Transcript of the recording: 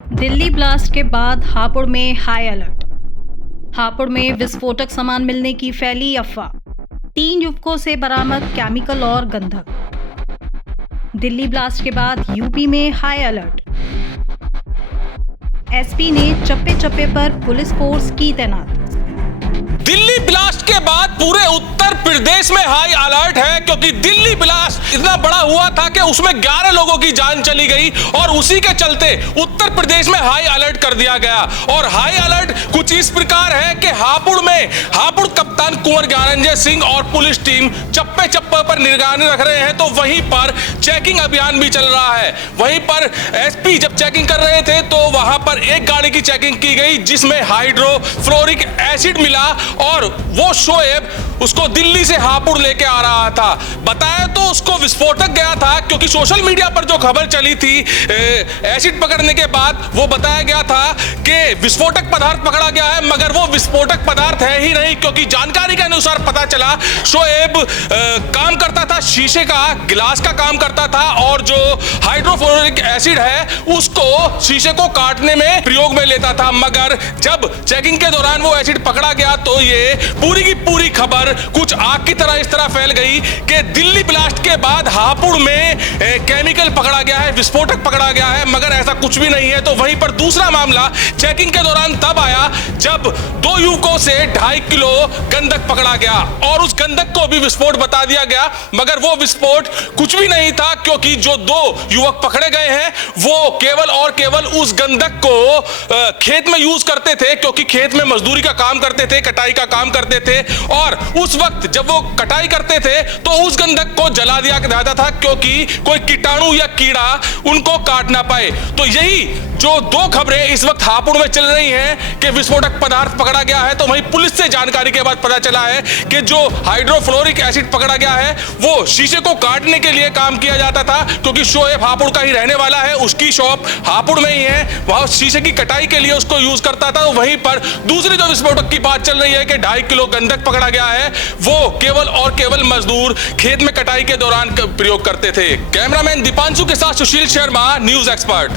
Delhi blast के बाद हापुड़ में हाई अलर्ट। हापुड़ में विस्फोटक सामान मिलने की फैली अफवाह। 3 युवकों से बरामद केमिकल और गंधक। दिल्ली ब्लास्ट के बाद यूपी में हाई अलर्ट। एसपी ने चप्पे चप्पे पर पुलिस फोर्स की तैनात। दिल्ली ब्लास्ट के बाद पूरे उत्तर प्रदेश में हाई अलर्ट है, क्योंकि दिल्ली ब्लास्ट इतना बड़ा हुआ था कि उसमें 11 लोगों की जान चली गई और उसी के चलते उत्तर प्रदेश में हाई अलर्ट कर दिया गया। और हाई अलर्ट कुछ इस प्रकार है कि हापुड़ कप्तान कुंवर ज्ञानंजय सिंह और पुलिस टीम चप्पे चप्पे पर निगरानी रख रहे हैं, तो वहीं पर चेकिंग अभियान भी चल रहा है। वहीं पर एसपी जब चेकिंग कर रहे थे तो वहां पर एक गाड़ी की चेकिंग की गई जिसमें हाइड्रोफ्लोरिक एसिड मिला और वो शोएब उसको दिल्ली से हापुड़ लेके आ रहा था। बताया तो उसको विस्फोटक गया था, क्योंकि सोशल मीडिया पर जो खबर चली थी एसिड पकड़ने के बाद वो बताया गया था कि विस्फोटक पदार्थ पकड़ा गया है, मगर वो विस्फोटक पदार्थ है ही नहीं, क्योंकि जानकारी के अनुसार पता चला शोएब काम करता था, शीशे का गिलास का काम करता था और जो हाइड्रोफ्लोरिक एसिड है उसको शीशे को काटने में प्रयोग में लेता था। मगर जब चेकिंग के दौरान वो एसिड पकड़ा गया तो ये पूरी की पूरी खबर कुछ आग की तरह इस तरह फैल गई कि दिल्ली ब्लास्ट के बाद हापुड़ में केमिकल पकड़ा गया है, विस्फोटक पकड़ा गया है, मगर ऐसा कुछ भी नहीं है। तो वहीं पर दूसरा मामला चेकिंग के दौरान तब आया जब 2 युवकों से 2.5 किलो गंधक पकड़ा गया और उस गंधक को भी विस्फोट बता दिया गया, मगर वो विस्फोट कुछ भी नहीं था, क्योंकि जो 2 युवक पकड़े गए हैं वो केवल और केवल उस गंधक को खेत में यूज करते थे, क्योंकि खेत में मजदूरी का काम करते थे, कटाई का काम करते थे और उस वक्त जब वो कटाई करते थे तो उस गंधक को जला दिया जाता था, क्योंकि कोई कीटाणु या कीड़ा उनको काट ना पाए। तो यही जो 2 खबरें इस वक्त हापुड़ में चल रही हैं कि विस्फोटक पदार्थ पकड़ा गया है, तो वहीं पुलिस से जानकारी के बाद पता चला है कि जो हाइड्रोफ्लोरिक एसिड पकड़ा गया है वो शीशे को काटने के लिए काम किया जाता था, क्योंकि शोएब हापुड़ का ही रहने वाला है, उसकी शॉप हापुड़ में ही है, वह शीशे की कटाई के लिए उसको यूज करता था। वहीं पर दूसरी जो विस्फोटक की बात चल रही है कि 2.5 किलो गंधक पकड़ा गया है, वो केवल और केवल मजदूर खेत में कटाई के दौरान प्रयोग करते थे। कैमरामैन दीपांशु के साथ सुशील शर्मा, न्यूज एक्सपर्ट।